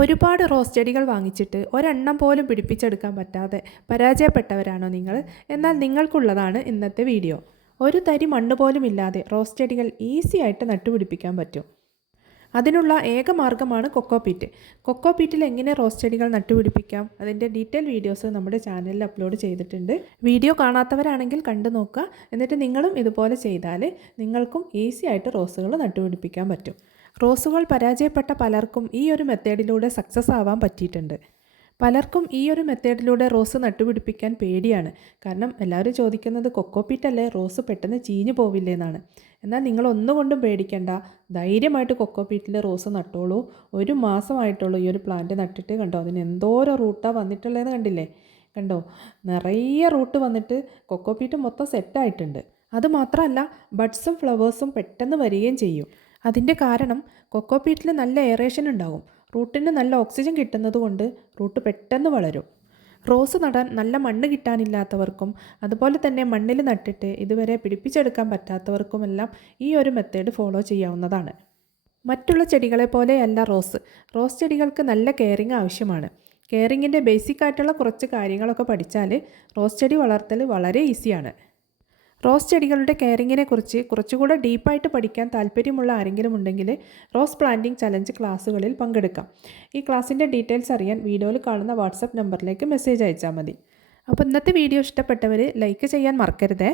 ഒരുപാട് റോസ് ചെടികൾ വാങ്ങിച്ചിട്ട് ഒരെണ്ണം പോലും പിടിപ്പിച്ചെടുക്കാൻ പറ്റാതെ പരാജയപ്പെട്ടവരാണോ നിങ്ങൾ? എന്നാൽ നിങ്ങൾക്കുള്ളതാണ് ഇന്നത്തെ വീഡിയോ. ഒരു തരി മണ്ണ് പോലും ഇല്ലാതെ റോസ് ചെടികൾ ഈസി ആയിട്ട് നട്ടുപിടിപ്പിക്കാൻ പറ്റും. അതിനുള്ള ഏക മാർഗ്ഗമാണ് കൊക്കോപീറ്റ്. കൊക്കോപീറ്റിൽ എങ്ങനെ റോസ് ചെടികൾ നട്ടുപിടിപ്പിക്കാം, അതിൻ്റെ ഡീറ്റെയിൽ വീഡിയോസ് നമ്മുടെ ചാനലിൽ അപ്ലോഡ് ചെയ്തിട്ടുണ്ട്. വീഡിയോ കാണാത്തവരാണെങ്കിൽ കണ്ടു നോക്കുക. എന്നിട്ട് നിങ്ങളും ഇതുപോലെ ചെയ്താൽ നിങ്ങൾക്കും ഈസി ആയിട്ട് റോസുകൾ നട്ടുപിടിപ്പിക്കാൻ പറ്റും. റോസുകൾ പരാജയപ്പെട്ട പലർക്കും ഈ ഒരു മെത്തേഡിലൂടെ സക്സസ് ആവാൻ പറ്റിയിട്ടുണ്ട്. പലർക്കും ഈ ഒരു മെത്തേഡിലൂടെ റോസ് നട്ടുപിടിപ്പിക്കാൻ പേടിയാണ്. കാരണം എല്ലാവരും ചോദിക്കുന്നത് കൊക്കോപീറ്റല്ലേ, റോസ് പെട്ടെന്ന് ചീഞ്ഞു പോവില്ലേ എന്നാണ്. എന്നാൽ നിങ്ങൾ ഒന്നുകൊണ്ടും പേടിക്കേണ്ട, ധൈര്യമായിട്ട് കൊക്കോപീറ്റിൽ റോസ് നട്ടോളൂ. 1 മാസമായിട്ടുള്ളൂ ഈ ഒരു പ്ലാന്റ് നട്ടിട്ട്. കണ്ടോ, അതിന് എന്തോരോ റൂട്ടാണ് വന്നിട്ടുള്ളതെന്ന് കണ്ടില്ലേ? കണ്ടോ, നിറയെ റൂട്ട് വന്നിട്ട് കൊക്കോപീറ്റ് മൊത്തം സെറ്റായിട്ടുണ്ട്. അതുമാത്രമല്ല, ബഡ്സും ഫ്ലവേഴ്സും പെട്ടെന്ന് വരികയും ചെയ്യും. അതിൻ്റെ കാരണം കൊക്കോപീറ്റിൽ നല്ല എയറേഷൻ ഉണ്ടാകും. റൂട്ടിന് നല്ല ഓക്സിജൻ കിട്ടുന്നത് കൊണ്ട് റൂട്ട് പെട്ടെന്ന് വളരും. റോസ് നടാൻ നല്ല മണ്ണ് കിട്ടാനില്ലാത്തവർക്കും അതുപോലെ തന്നെ മണ്ണിൽ നട്ടിട്ട് ഇതുവരെ പിടിപ്പിച്ചെടുക്കാൻ പറ്റാത്തവർക്കുമെല്ലാം ഈ ഒരു മെത്തേഡ് ഫോളോ ചെയ്യാവുന്നതാണ്. മറ്റുള്ള ചെടികളെ പോലെയല്ല റോസ് ചെടികൾക്ക് നല്ല കെയറിങ് ആവശ്യമാണ്. കെയറിങ്ങിൻ്റെ ബേസിക് ആയിട്ടുള്ള കുറച്ച് കാര്യങ്ങളൊക്കെ പഠിച്ചാൽ റോസ് ചെടി വളർത്തൽ വളരെ ഈസിയാണ്. റോസ് ചെടികളുടെ കെയറിങ്ങിനെ കുറിച്ച് കുറച്ചുകൂടെ ഡീപ്പായിട്ട് പഠിക്കാൻ താല്പര്യമുള്ള ആരെങ്കിലും ഉണ്ടെങ്കിൽ റോസ് പ്ലാന്റിംഗ് ചലഞ്ച് ക്ലാസ്സുകളിൽ പങ്കെടുക്കാം. ഈ ക്ലാസ്സിൻ്റെ ഡീറ്റെയിൽസ് അറിയാൻ വീഡിയോയിൽ കാണുന്ന വാട്സപ്പ് നമ്പറിലേക്ക് മെസ്സേജ് അയച്ചാൽ മതി. അപ്പോൾ ഇന്നത്തെ വീഡിയോ ഇഷ്ടപ്പെട്ടവർ ലൈക്ക് ചെയ്യാൻ മറക്കരുതേ.